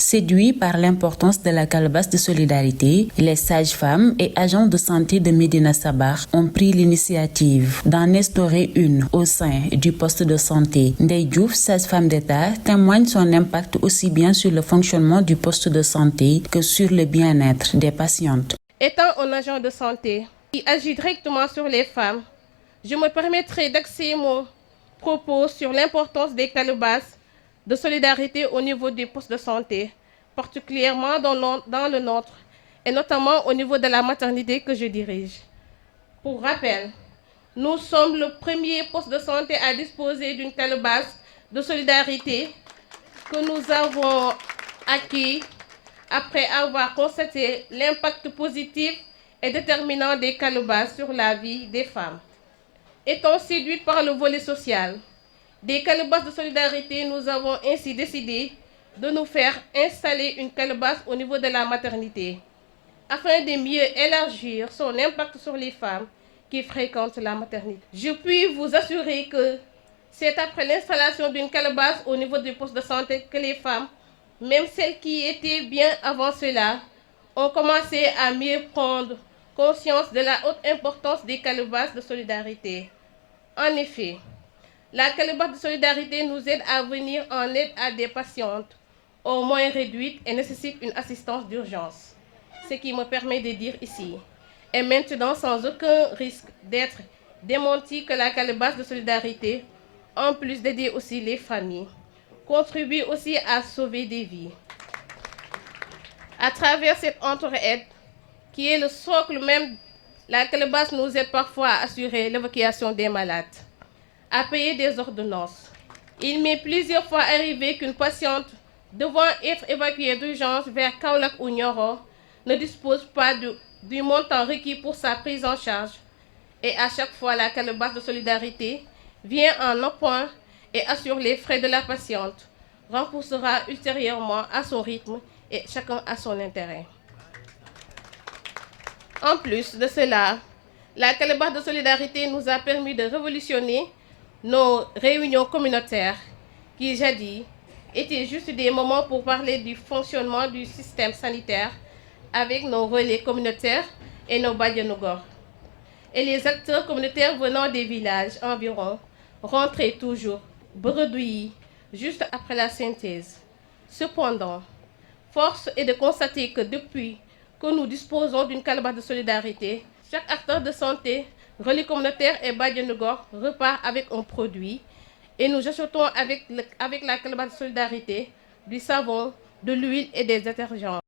Séduits par l'importance de la calebasse de solidarité, les sages-femmes et agents de santé de Médina Sabakh ont pris l'initiative d'en instaurer une au sein du poste de santé. Ndeye Diouf, sage-femme d'État, témoigne son impact aussi bien sur le fonctionnement du poste de santé que sur le bien-être des patientes. Étant un agent de santé qui agit directement sur les femmes, je me permettrai d'axer mon propos sur l'importance des calebasses de solidarité au niveau du poste de santé, particulièrement dans le nôtre, et notamment au niveau de la maternité que je dirige. Pour rappel, nous sommes le premier poste de santé à disposer d'une calebasse de solidarité que nous avons acquis après avoir constaté l'impact positif et déterminant des calebasses sur la vie des femmes. Étant séduites par le volet social des calebasses de solidarité, nous avons ainsi décidé de nous faire installer une calebasse au niveau de la maternité, afin de mieux élargir son impact sur les femmes qui fréquentent la maternité. Je puis vous assurer que c'est après l'installation d'une calebasse au niveau du poste de santé que les femmes, même celles qui étaient bien avant cela, ont commencé à mieux prendre conscience de la haute importance des calebasses de solidarité. En effet, la calebasse de solidarité nous aide à venir en aide à des patientes au moins réduites et nécessitent une assistance d'urgence. Ce qui me permet de dire ici, et maintenant sans aucun risque d'être démenti, que la calebasse de solidarité, en plus d'aider aussi les familles, contribue aussi à sauver des vies. À travers cette entraide, qui est le socle même, la calebasse nous aide parfois à assurer l'évacuation des malades, à payer des ordonnances. Il m'est plusieurs fois arrivé qu'une patiente devant être évacuée d'urgence vers Kaolack ou Nioro ne dispose pas du montant requis pour sa prise en charge. Et à chaque fois, la calebasse de solidarité vient en appoint et assure les frais de la patiente, remboursera ultérieurement à son rythme et chacun à son intérêt. En plus de cela, la calebasse de solidarité nous a permis de révolutionner nos réunions communautaires qui, jadis, étaient juste des moments pour parler du fonctionnement du système sanitaire avec nos relais communautaires et nos badianougors. Et les acteurs communautaires venant des villages environ rentraient toujours bredouillis juste après la synthèse. Cependant, force est de constater que depuis que nous disposons d'une calebasse de solidarité, chaque acteur de santé, relais communautaire et badianougor repart avec un produit et nous achetons avec la calebasse de solidarité du savon, de l'huile et des détergents.